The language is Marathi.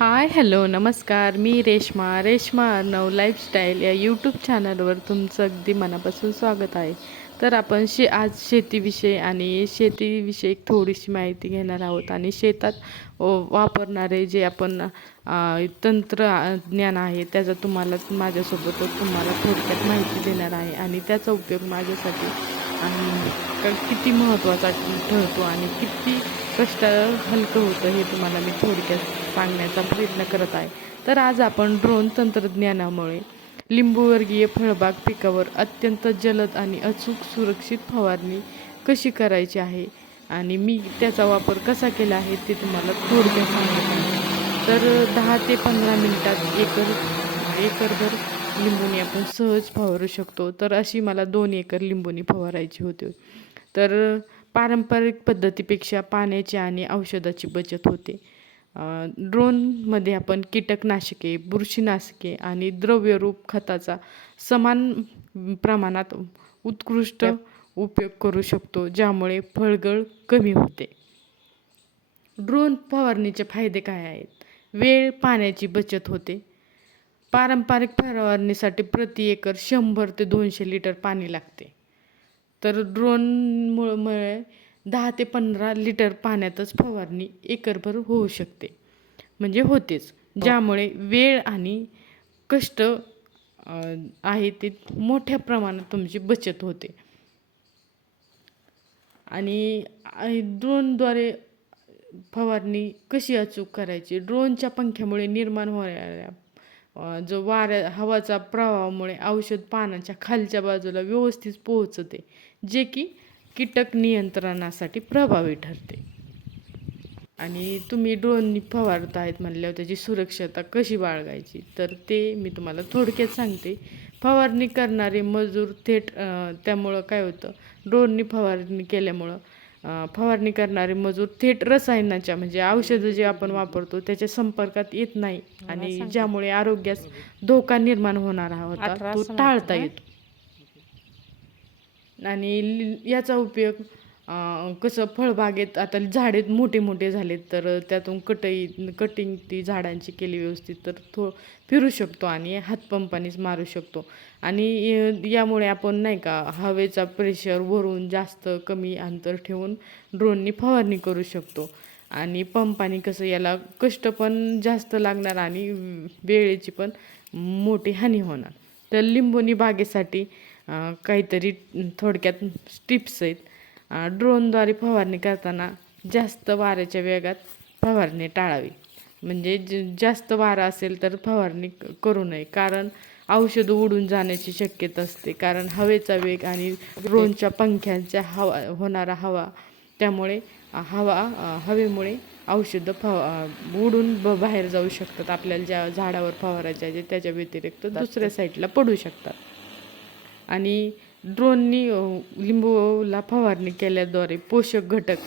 हाय हॅलो नमस्कार. मी रेश्मा अर्णव लाईफस्टाईल या यूट्यूब चॅनलवर तुमचं अगदी मनापासून स्वागत आहे. तर आपण आज शेतीविषयी आणि शेतीविषयी थोडीशी माहिती घेणार आहोत आणि शेतात वापरणारे जे आपण तंत्रज्ञान आहे त्याचा तुम्हाला थोडक्यात माहिती देणार आहे आणि त्याचा उपयोग माझ्यासाठी आणि किती महत्त्वाचा ठरतो आणि किती कष्ट हलकं होतं हे तुम्हाला मी थोडक्यात सांगण्याचा प्रयत्न करत आहे. तर आज आपण ड्रोन तंत्रज्ञानामुळे लिंबूवर्गीय फळबाग पिकावर अत्यंत जलद आणि अचूक सुरक्षित फवारणी कशी करायची आहे आणि मी त्याचा वापर कसा केला आहे ते तुम्हाला थोडक्यात सांगत आहे. तर 10 ते 15 मिनिटात एकरभर लिंबूनी आपण सहज फवारू शकतो. तर अशी मला 2 एकर लिंबूनी फवारायची होती. तर पारंपरिक पद्धतीपेक्षा पाण्याची आणि औषधाची बचत होते. ड्रोनमध्ये आपण कीटकनाशके, बुरशीनाशके आणि द्रव्यरूप खताचा समान प्रमाणात उत्कृष्ट उपयोग करू शकतो, ज्यामुळे फळगळ कमी होते. ड्रोन फवारणीचे फायदे काय आहेत? वेळ, पाण्याची बचत होते. पारंपरिक फवारणीसाठी प्रति एकर 100 ते 200 लिटर पाणी लागते. तर ड्रोनमुळे 10 ते 15 लिटर पाण्यातच फवारणी एकरभर होऊ शकते, म्हणजे होतेच, ज्यामुळे वेळ आणि कष्ट आहे ते मोठ्या प्रमाणात तुमची बचत होते. आणि ड्रोनद्वारे फवारणी कशी अचूक करायची? ड्रोनच्या पंख्यामुळे निर्माण होणाऱ्या जो हवाचा प्रवाहामुळे औषध पानाच्या खालच्या बाजूला व्यवस्थित पोहोचते, जे की कीटक नियंत्रणासाठी प्रभावी ठरते. आणि तुम्ही ड्रोन फवारत आहेत म्हणल्यावर त्याची सुरक्षता कशी बाळगायची, तर ते मी तुम्हाला थोडक्यात सांगते. फवारणी करणारे मजूर थेट त्यामुळं काय होतं, ड्रोननी फवारणी केल्यामुळं फवारणी करणारे मजूर थेट रसायनाच्या म्हणजे औषधं जे आपण वापरतो त्याच्या संपर्कात येत नाही आणि ज्यामुळे आरोग्यास धोका निर्माण होणार होता तो टाळता येतो. आणि याचा उपयोग कसं, फळबागेत आता झाडे मोठे झालेत तर त्यातून कटिंग ती झाडांची केली व्यवस्थित तर फिरू शकतो आणि हातपंपानेच मारू शकतो. आणि यामुळे आपण नाही का हवेचा प्रेशर वरून जास्त कमी अंतर ठेवून ड्रोननी फवारणी करू शकतो. आणि पंपाने कसं याला कष्ट पण जास्त लागणार आणि वेळेची पण मोठी हानी होणार. तर लिंबोणी बागेसाठी काहीतरी थोडक्यात टिप्स आहेत. ड्रोनद्वारे फवारणी करताना जास्त वाऱ्याच्या वेगात फवारणी टाळावी. म्हणजे जास्त वारा असेल तर फवारणी करू नये, कारण औषध उडून जाण्याची शक्यता असते. कारण हवेचा वेग आणि ड्रोनच्या पंख्यांच्या होणारा हवा त्यामुळे हवेमुळे औषधं उडून बाहेर जाऊ शकतात. आपल्याला ज्या झाडावर फवारायचे आहे त्याच्या व्यतिरिक्त दुसऱ्या साईडला पडू शकतात. आणि ड्रोननी लिंबूला फवारणी केल्याद्वारे पोषक घटक